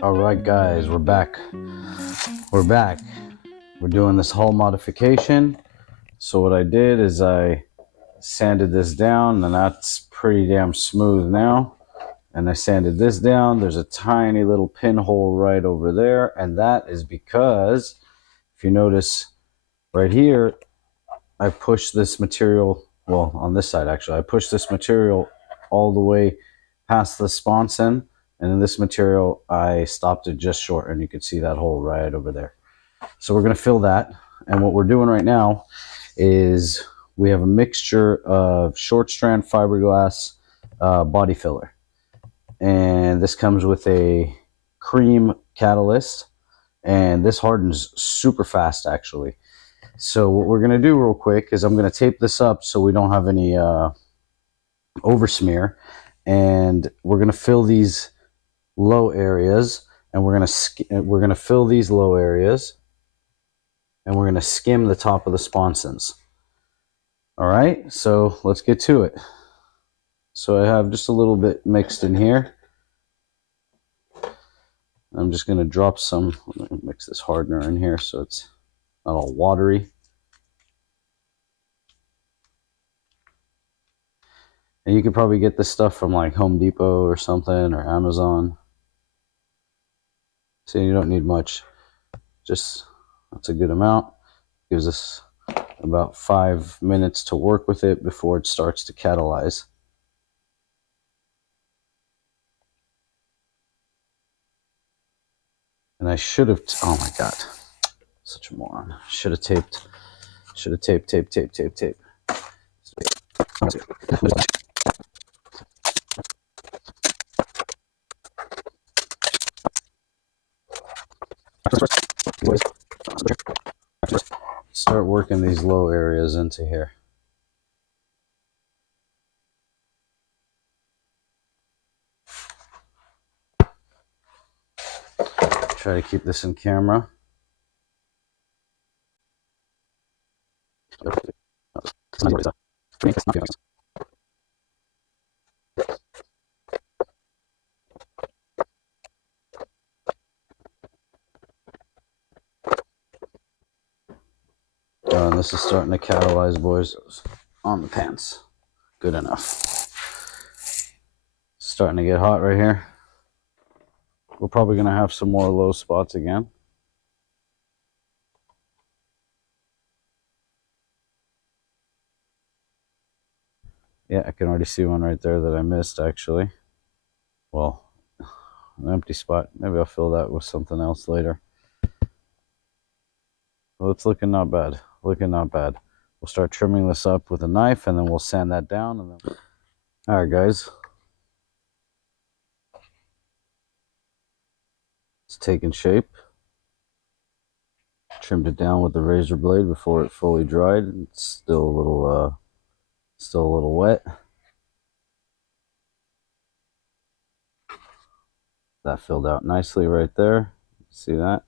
All right, guys, we're back. We're back. We're doing this hull modification. So what I did is I sanded this down, and that's pretty damn smooth now. And I sanded this down. There's a tiny little pinhole right over there, and that is because, if you notice right here, I pushed this material, well, on this side actually, I pushed this material all the way past the sponson, and in this material I stopped it just short, and you can see that hole right over there. So we're going to fill that, and what we're doing right now is we have a mixture of short strand fiberglass body filler, and this comes with a cream catalyst, and this hardens super fast actually. So what we're going to do real quick is I'm going to tape this up so we don't have any over smear, and we're going to fill these low areas, and we're going to fill these low areas, and we're going to skim the top of the sponsons. All right, so let's get to it. So I have just a little bit mixed in here. I'm just going to drop some, mix this hardener in here so it's not all watery. And you can probably get this stuff from like Home Depot or something, or Amazon. So you don't need much. Just, that's a good amount. Gives us about 5 minutes to work with it before it starts to catalyze. And I should have, oh my God, such a moron. Should have taped, tape. Start working these low areas into here. Try to keep this in camera. And this is starting to catalyze, boys, on the pants. Good enough. Starting to get hot right here. We're probably going to have some more low spots again. Yeah, I can already see one right there that I missed, actually. Well, an empty spot. Maybe I'll fill that with something else later. Well, it's looking not bad. Looking not bad. We'll start trimming this up with a knife, and then we'll sand that down. And then... All right, guys. It's taking shape. Trimmed it down with the razor blade before it fully dried. It's still a little wet. That filled out nicely right there. See that?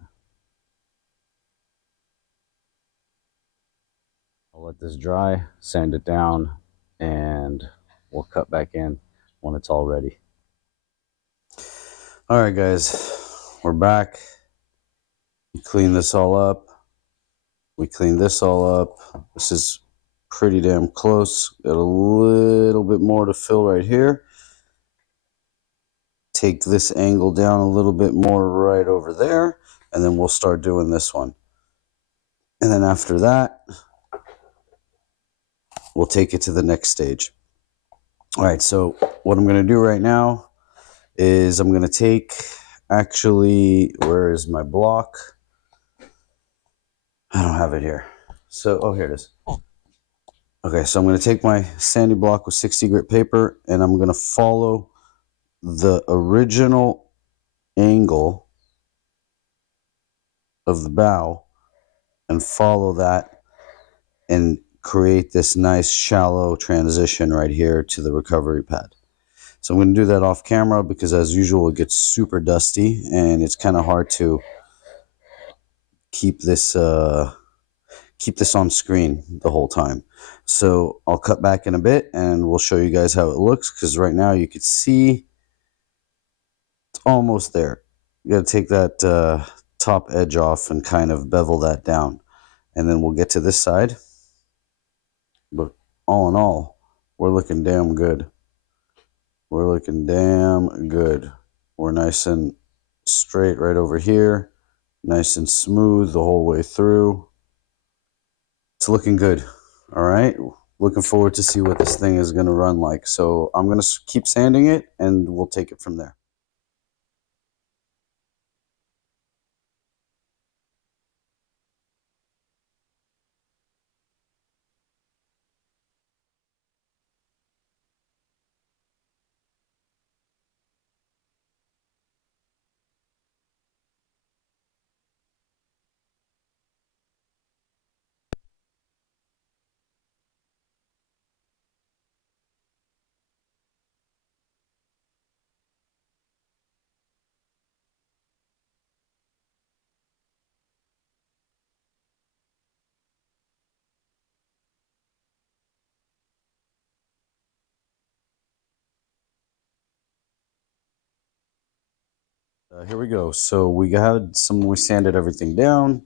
I'll let this dry, sand it down, and we'll cut back in when it's all ready. All right, guys, we're back. We clean this all up. We clean this all up. This is pretty damn close. Got a little bit more to fill right here. Take this angle down a little bit more right over there, and then we'll start doing this one. And then after that, we'll take it to the next stage. All right, so what I'm going to do right now is I'm going to take, actually, where is my block? I don't have it here. So, oh, here it is. Okay, so I'm going to take my sandy block with 60 grit paper, and I'm going to follow the original angle of the bow and follow that and create this nice shallow transition right here to the recovery pad. So I'm going to do that off camera because, as usual, it gets super dusty and it's kind of hard to keep this on screen the whole time. So I'll cut back in a bit and we'll show you guys how it looks, because right now you can see it's almost there. You got to take that top edge off and kind of bevel that down. And then we'll get to this side. But all in all, we're looking damn good. We're looking damn good. We're nice and straight right over here. Nice and smooth the whole way through. It's looking good. All right. Looking forward to see what this thing is going to run like. So I'm going to keep sanding it and we'll take it from there. Here we go. So we sanded everything down.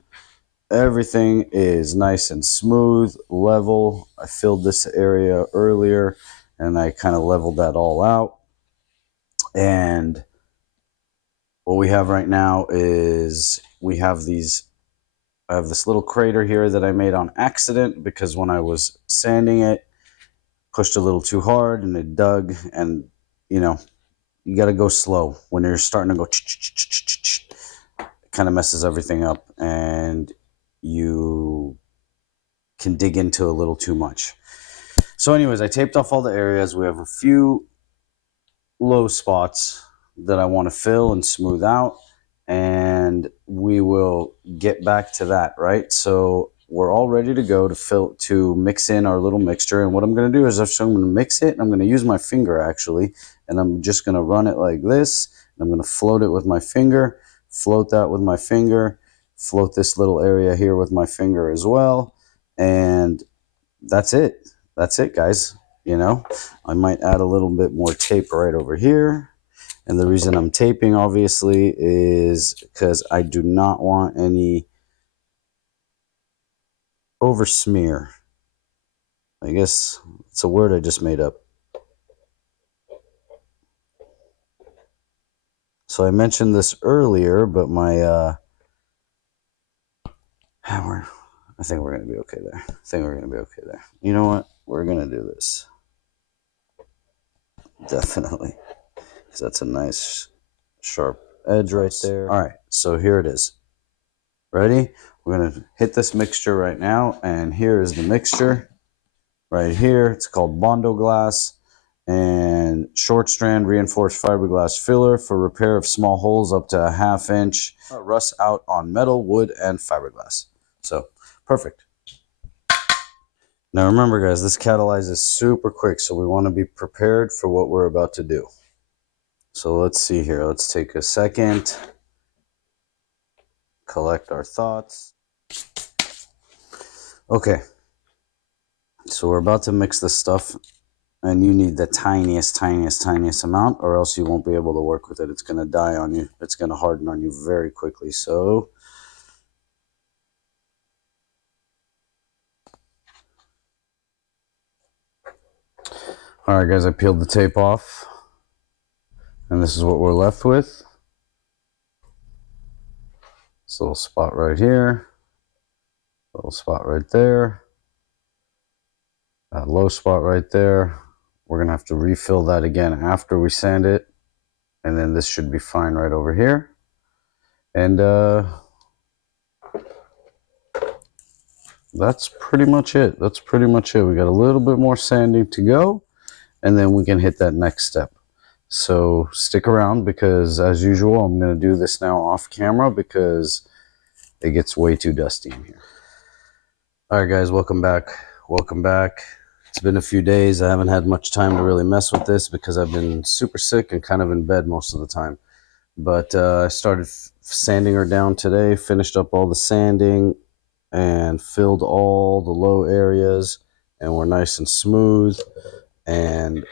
Everything is nice and smooth, level. I filled this area earlier and I kind of leveled that all out. And what we have right now is I have this little crater here that I made on accident because when I was sanding it, pushed a little too hard and it dug, and you know, you got to go slow when you're starting to go. It kind of messes everything up and you can dig into a little too much. So anyways, I taped off all the areas. We have a few low spots that I want to fill and smooth out, and we will get back to that, right? So we're all ready to go to mix in our little mixture. And what I'm going to do is I'm going to mix it, and I'm going to use my finger actually, and I'm just going to run it like this. And I'm going to float it with my finger, float that with my finger, float this little area here with my finger as well, and that's it. That's it, guys. You know, I might add a little bit more tape right over here. And the reason I'm taping, obviously, is because I do not want any over smear. I guess it's a word I just made up. So I mentioned this earlier, but my hammer, I think we're going to be okay there. I think we're going to be okay there. You know what? We're going to do this. Definitely. Because that's a nice sharp edge right there. All right, so here it is. Ready? We're going to hit this mixture right now, and here is the mixture right here. It's called Fiberglass and short strand reinforced fiberglass filler for repair of small holes up to a ½ inch. Rust out on metal, wood, and fiberglass. So, perfect. Now remember, guys, this catalyzes super quick, so we want to be prepared for what we're about to do. So let's see here. Let's take a second, collect our thoughts. Okay, so we're about to mix this stuff, and you need the tiniest amount, or else you won't be able to work with it. It's going to die on you. It's going to harden on you very quickly. So all right, guys, I peeled the tape off, and this is what we're left with. This little spot right here, little spot right there, that low spot right there. We're going to have to refill that again after we sand it, and then this should be fine right over here. And that's pretty much it. That's pretty much it. We got a little bit more sanding to go, and then we can hit that next step. So stick around, because as usual, I'm going to do this now off camera because it gets way too dusty in here. All right, guys, welcome back. Welcome back. It's been a few days. I haven't had much time to really mess with this because I've been super sick and kind of in bed most of the time. But I started sanding her down today, finished up all the sanding, and filled all the low areas, and we're nice and smooth. And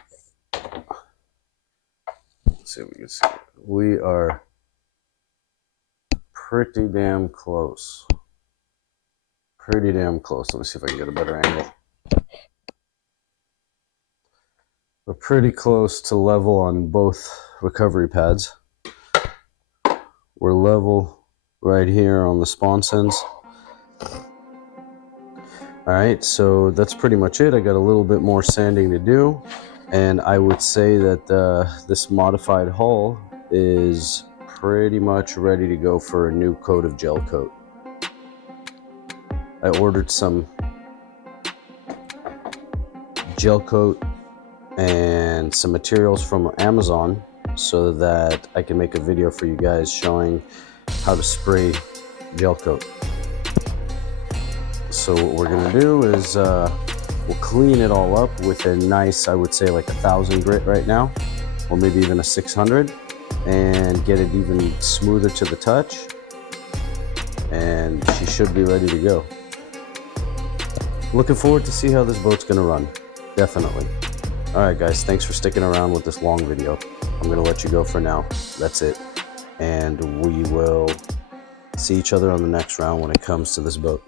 let's see if we can see. We are pretty damn close. Pretty damn close. Let me see if I can get a better angle. We're pretty close to level on both recovery pads. We're level right here on the sponsons. Alright, so that's pretty much it. I got a little bit more sanding to do, and I would say that this modified hull is pretty much ready to go for a new coat of gel coat. I ordered some gel coat and some materials from Amazon so that I can make a video for you guys showing how to spray gel coat. So what we're gonna do is we'll clean it all up with a nice, I would say like 1,000 grit right now, or maybe even a 600, and get it even smoother to the touch, and she should be ready to go. Looking forward to see how this boat's gonna run, definitely. All right guys, thanks for sticking around with this long video. I'm gonna let you go for now. That's it. And we will see each other on the next round when it comes to this boat.